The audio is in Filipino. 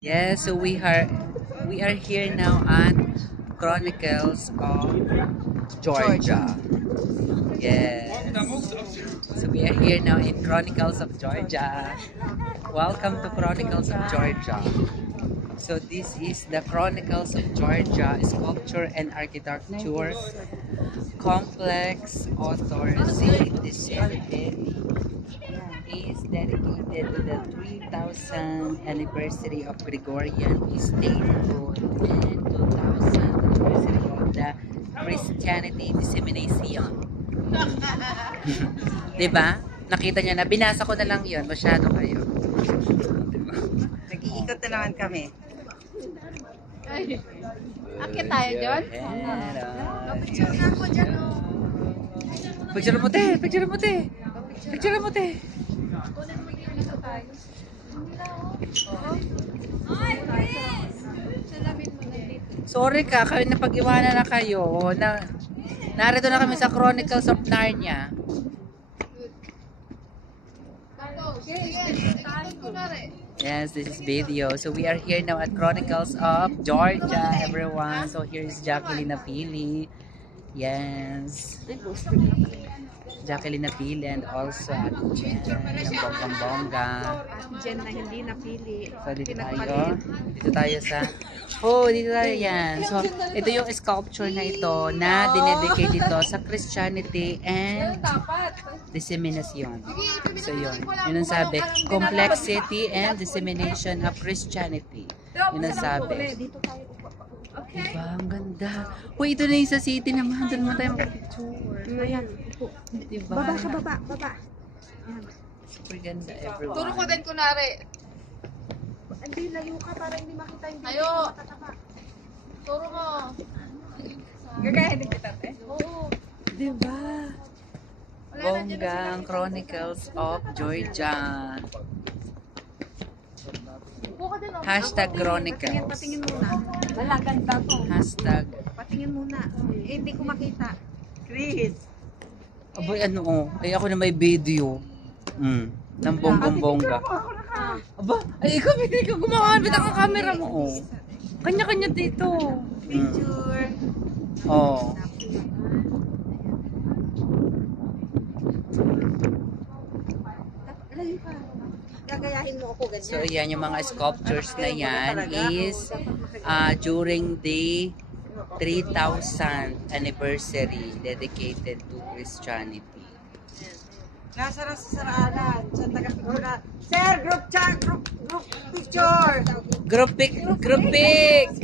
Yes, so we are here now at Chronicles of Georgia. Yes. So we are here now in Chronicles of Georgia. Welcome to Chronicles of Georgia. So this is the Chronicles of Georgia Sculpture and Architecture Complex. Author C. DeCentelli is dedicated to the 3000th anniversary of Gregorian statehood and 2000th anniversary of the Christianity dissemination. Diba? Nakita niyo na, binasa ko na lang yun. Masyado kayo. Nag-iikot na naman kami. Akit tayo dyan? Picture nga po dyan, oh. Picture mo, te! Picture mo, te! Picture mo, te! Kunin mo yung dito tayo. Ay, Chris! Salamin mo na dito. Sorry ka, kami napag-iwanan na kayo. Narito na kami sa Chronicles of Narnia. Yes, this is video. So we are here now at Chronicles of Georgia, everyone. So here is Jacqueline Napili. Yes. Jacqueline Napili and also at Jen, yung bonggang-bongga. At Jen na hindi napili. So dito tayo. Dito tayo sa... Oh, dito tayo yan. So ito yung sculpture na ito na dinedicate ito sa Christianity and dissemination. So yun. Yun ang sabi. Complexity and dissemination of Christianity. Yun ang sabi. Dito tayo. Okay. Diba? Ang ganda. Uy, ito na yung sa city naman. Doon naman tayo mag-picture. Ayan. Diba? Baba ka, baba. Super ganda, everyone. Turo ko din kunwari. Hindi, layo ka para hindi makita yung Ayo. Turo mo. Gagaya din kita, eh? Oo. Diba? Wala na dyan na Bongga ang Chronicles of Georgia. Upo ka din, oh. Hashtag Chronicles. Patingin muna. Wala, ganda to. Hashtag. Patingin muna. Eh, hindi ko makita. Chris! Abay, ano oh. Ay, ako na may video. Ng bonggong-bongga. Aba, ay, ikaw, hindi ka gumawa. Bita ang camera mo, oh. Kanya-kanya dito. Picture. Oh. Layo ka. Gagayahin mo ako ganyan. So, yan yung mga sculptures na yan is during the 3000th anniversary dedicated to Christianity. Nasa sa saraanan. Sa taga-picture. Sir, group chat, group picture. Group pic!